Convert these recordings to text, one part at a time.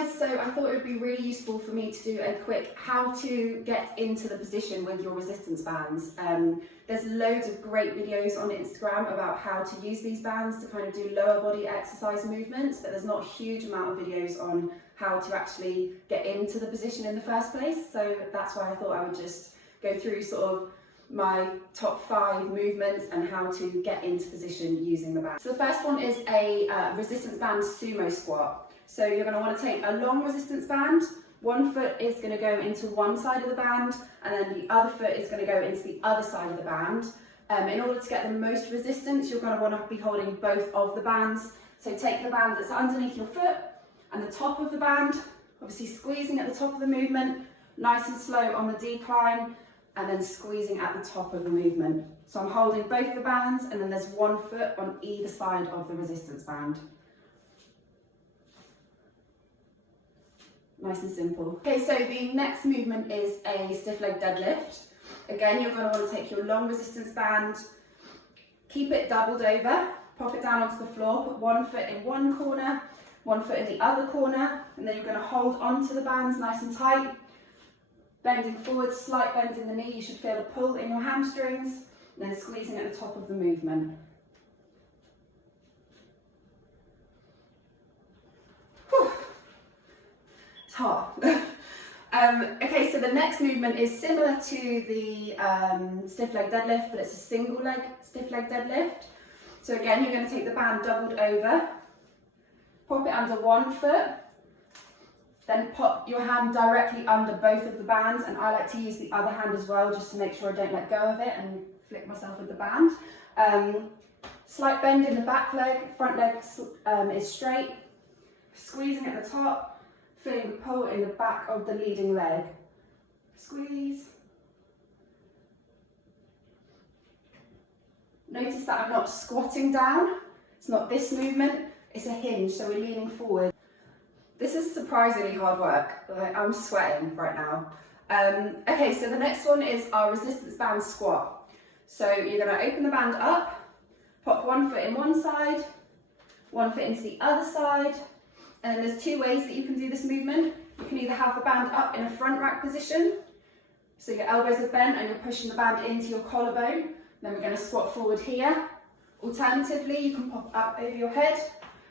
guys, so I thought it would be really useful for me to do a quick how to get into the position with your resistance bands. There's loads of great videos on Instagram about how to use these bands to kind of do lower body exercise movements, but there's not a huge amount of videos on how to actually get into the position in the first place. So that's why I thought I would just go through sort of my top 5 movements and how to get into position using the band. So the first one is a resistance band sumo squat. So you're going to want to take a long resistance band. One foot is going to go into one side of the band, and then the other foot is going to go into the other side of the band. In order to get the most resistance, you're going to want to be holding both of the bands. So take the band that's underneath your foot and the top of the band, obviously squeezing at the top of the movement, nice and slow on the decline, and then squeezing at the top of the movement. So I'm holding both of the bands, and then there's one foot on either side of the resistance band. Nice and simple. Okay, so the next movement is a stiff leg deadlift. Again, you're going to want to take your long resistance band, keep it doubled over, pop it down onto the floor, put one foot in one corner, one foot in the other corner, and then you're going to hold onto the bands nice and tight, bending forward, slight bend in the knee. You should feel a pull in your hamstrings, and then squeezing at the top of the movement. Whew. It's hot. Okay, so the next movement is similar to the stiff leg deadlift, but it's a single leg stiff leg deadlift. So again, you're going to take the band doubled over, pop it under one foot, then pop your hand directly under both of the bands, and I like to use the other hand as well just to make sure I don't let go of it and flick myself with the band. Slight bend in the back leg, front leg is straight, squeezing at the top, feeling the pull in the back of the leading leg. Squeeze. Notice that I'm not squatting down. It's not this movement, it's a hinge, so we're leaning forward. This is surprisingly hard work. I'm sweating right now. Okay, so the next one is our resistance band squat. So you're going to open the band up, pop one foot in one side, one foot into the other side, and then there's 2 ways that you can do this movement. You can either have the band up in a front rack position, so your elbows are bent and you're pushing the band into your collarbone. Then we're going to squat forward here. Alternatively, you can pop up over your head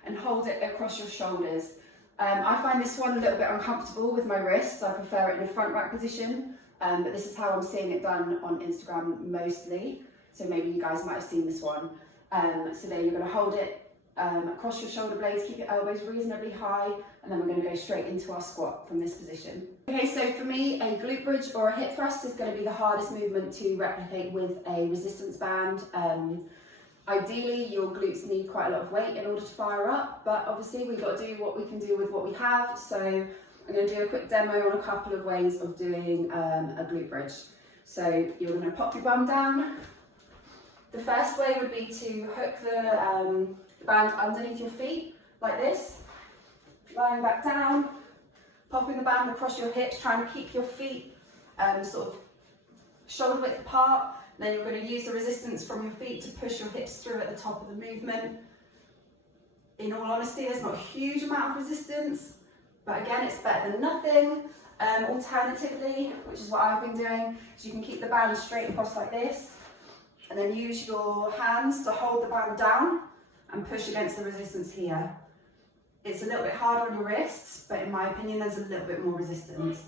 and hold it across your shoulders. I find this one a little bit uncomfortable with my wrists, so I prefer it in a front rack position, but this is how I'm seeing it done on Instagram mostly, so maybe you guys might have seen this one. So then you're going to hold it across your shoulder blades, keep your elbows reasonably high, and then we're going to go straight into our squat from this position. Okay, so for me, a glute bridge or a hip thrust is going to be the hardest movement to replicate with a resistance band. Ideally, your glutes need quite a lot of weight in order to fire up, but obviously we've got to do what we can do with what we have. So I'm going to do a quick demo on a couple of ways of doing a glute bridge. So you're going to pop your bum down. The first way would be to hook the band underneath your feet, like this. Lying back down, popping the band across your hips, trying to keep your feet sort of shoulder width apart. Then you're going to use the resistance from your feet to push your hips through at the top of the movement. In all honesty, there's not a huge amount of resistance, but again, it's better than nothing. Alternatively, which is what I've been doing, is you can keep the band straight across like this, and then use your hands to hold the band down and push against the resistance here. It's a little bit harder on your wrists, but in my opinion, there's a little bit more resistance.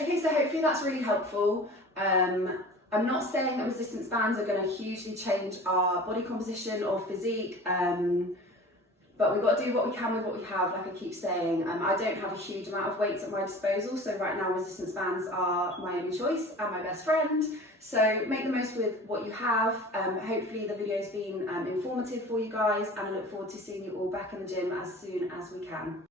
Okay, so hopefully that's really helpful. I'm not saying that resistance bands are going to hugely change our body composition or physique, but we've got to do what we can with what we have, like I keep saying. I don't have a huge amount of weights at my disposal, so right now resistance bands are my only choice and my best friend. So make the most with what you have. Hopefully the video's been informative for you guys, and I look forward to seeing you all back in the gym as soon as we can.